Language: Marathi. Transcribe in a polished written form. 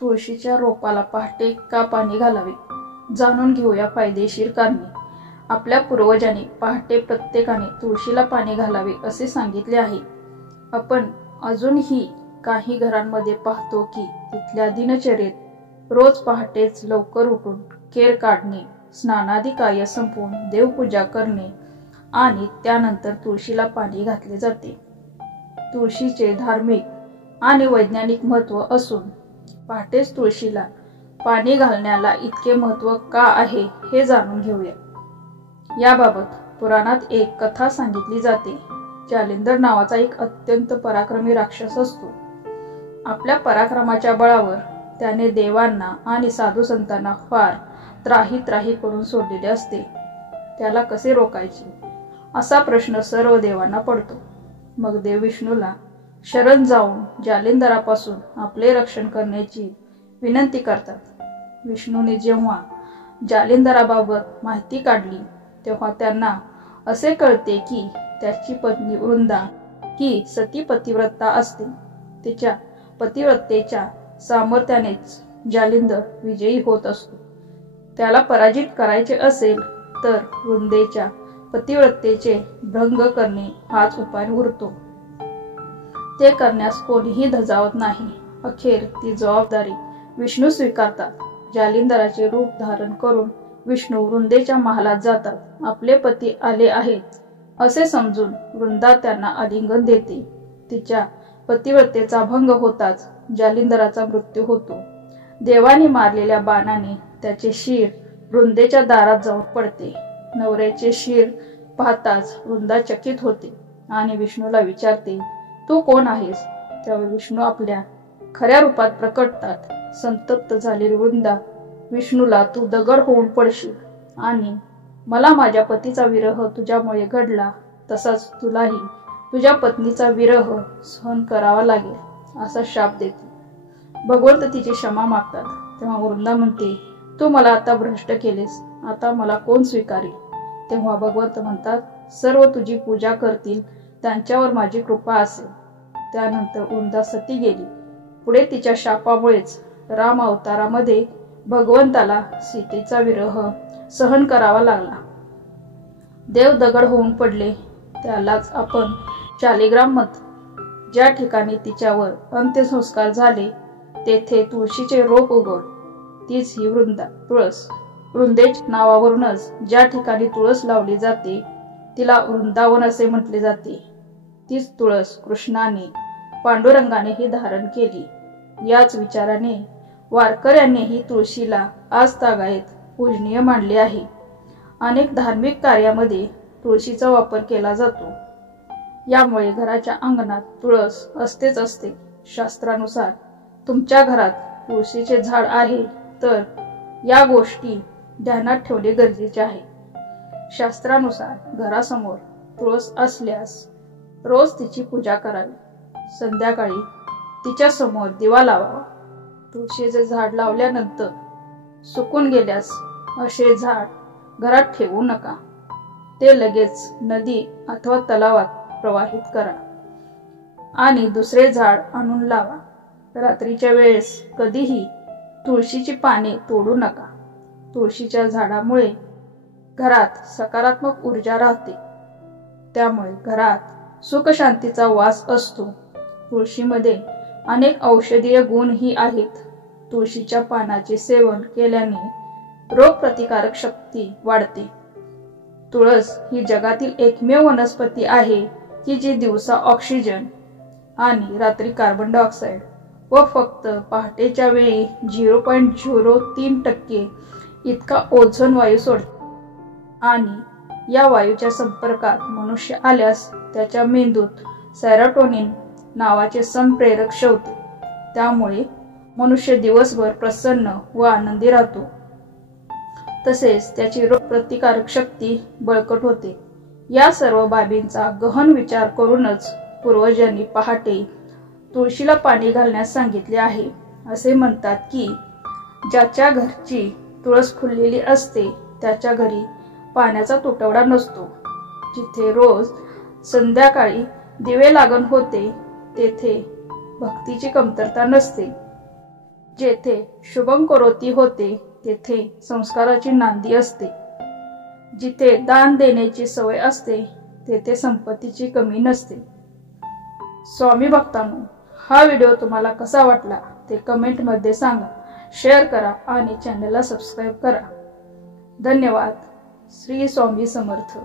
तुळशीच्या रोपाला पहाटे का पाणी घालावे? जाणून घेऊया फायदेशीर कारणे. आपल्या पूर्वजांनी पहाटे प्रत्येकाने तुळशीला पाणी घालावे असे सांगितले आहे. आपण अजूनही काही घरांमध्ये पाहतो की तिथल्या दिनचर्येत रोज पहाटेच लवकर उठून केर काढणे, स्नानादी कार्य संपवून देवपूजा करणे आणि त्यानंतर तुळशीला पाणी घातले जाते. तुळशीचे धार्मिक आणि वैज्ञानिक महत्त्व असून पहाटेच तुळशीला पाणी घालण्याला इतके महत्त्व का आहे हे जाणून घेऊया. याबाबत पुराणात एक कथा सांगितली जाते. जालिंदर नावाचा एक अत्यंत पराक्रमी राक्षस असतो. आपल्या पराक्रमाच्या बळावर त्याने देवांना आणि साधू संतांना फार त्राही करून सोडलेले असते. त्याला कसे रोखायचे असा प्रश्न सर्व देवांना पडतो. मग देव विष्णूला शरण जाऊन जालिंदरापासून आपले रक्षण करण्याची विनंती करतात. विष्णूने जेव्हा जालिंदराबाबत माहिती काढली तेव्हा त्यांना असे कळते की त्याची पत्नी वृंदा ही सती पतिव्रता असते. तिच्या पतिव्रतेच्या सामर्थ्यानेच जालिंदर विजयी होत असतो. त्याला पराजित करायचे असेल तर वृंदेच्या पतिव्रतेचे भंग करणे हाच उपाय उरतो. ते करण्यास कोणीही धजावत नाही. अखेर ती जबाबदारी विष्णू स्वीकारतात. जालिंदराचे रूप धारण करून विष्णू वृंदेच्या महालात जातात. आपले पती आले आहेत असे समजून वृंदा त्यांना आलिंगन देते. तिच्या पतिव्रतेचा भंग होताच जालिंदराचा मृत्यू होतो. देवाने मारलेल्या बाणाने त्याचे शिर वृंदेच्या दारात जाऊन पडते. नवऱ्याचे शिर पाहताच वृंदा चकित होते आणि विष्णूला विचारते, तू कोण आहेस? तेव्हा विष्णू आपल्या खऱ्या रूपात प्रकटतात. संतप्त झालेली वृंदा विष्णूला, तू दगड होऊन पडशील आणि मला माझ्या पतीचा विरह तुझ्यामुळे घडला तसाच तुलाही तुझ्या पत्नीचा विरह सहन करावा लागेल असा शाप देते. भगवंत तिची क्षमा मागतात. तेव्हा वृंदा म्हणते, तू मला आता भ्रष्ट केलेस, आता मला कोण स्वीकारेल? तेव्हा भगवंत म्हणतात, सर्व तुझी पूजा करतील त्यांच्यावर माझी कृपा असेल. त्यानंतर वृंदा सती गेली. पुढे तिच्या शापामुळेच राम अवतारामध्ये भगवंताला सीतेचा विरह सहन करावा लागला. देव दगड होऊन पडले. त्यालाच आपण शालिग्राम म्हणतो. ज्या ठिकाणी तिच्यावर अंत्यसंस्कार झाले तेथे तुळशीचे रोप उगवले. तीच ही वृंदा, तुळस. वृंदेच्या नावावरूनच ज्या ठिकाणी तुळस लावली जाते तिला वृंदावन असे म्हटले जाते. तीच तुळस कृष्णाने पांडुरंगानेही धारण केली. याच विचाराने वारकऱ्यांनीही तुळशीला आजतागायत पूजनीय मानले आहे. अनेक धार्मिक कार्यामध्ये तुळशीचा वापर केला जातो. यामुळे घराच्या अंगणात तुळस असतेच असते. शास्त्रानुसार तुमच्या घरात तुळशीचे झाड आहे तर या गोष्टी ध्यानात ठेवणे गरजेचे आहे. शास्त्रानुसार घरासमोर तुळस असल्यास रोज तिची पूजा करावी. संध्याकाळी तिच्या समोर दिवा लावावा. तुळशीचे झाड लावल्यानंतर सुकून गेल्यास असे झाड घरात ठेवू नका. ते लगेच नदी अथवा तलावात प्रवाहित करा आणि दुसरे झाड आणून लावा. रात्रीच्या वेळेस कधीही तुळशीची पाने तोडू नका. तुळशीच्या झाडामुळे घरात सकारात्मक ऊर्जा राहते. त्यामुळे घरात सुखशांतीचा वास असतो. तुळशीमध्ये अनेक औषधीय गुणही आहेत. तुळशीच्या पानाचे सेवन केल्याने रोगप्रतिकारक शक्ती वाढते. तुळस ही जगातील एकमेव वनस्पती आहे की जी दिवसा ऑक्सिजन आणि रात्री कार्बन डायऑक्साईड व फक्त पहाटेच्या वेळी 0.03% इतका ओझोन वायू सोडते. आणि या वायूच्या संपर्कात मनुष्य आल्यास त्याच्या मेंदूत सेरोटोनिन नावाचे संप्रेरक शोधते. त्यामुळे मनुष्य दिवसभर प्रसन्न व आनंदी राहतो. तसेच त्याची रोगप्रतिकारक शक्ती बळकट होते. या सर्व बाबींचा गहन विचार करूनच पूर्वजांनी पहाटे तुळशीला पाणी घालण्यास सांगितले आहे. असे म्हणतात की ज्याच्या घरची तुळस फुललेली असते त्याच्या घरी पाण्याचा तुटवडा नसतो. जिथे रोज संध्याकाळी दिवे लागण होते तेथे भक्तीची कमतरता नसते. जेथे शुभं करोती होते तेथे संस्काराची नांदी असते. जिथे दान देण्याची सवय असते तेथे संपत्तीची कमी नसते. स्वामी भक्तांनो, हा व्हिडिओ तुम्हाला कसा वाटला ते कमेंटमध्ये सांगा, शेअर करा आणि चॅनलला सबस्क्राईब करा. धन्यवाद. श्री स्वामी समर्थ.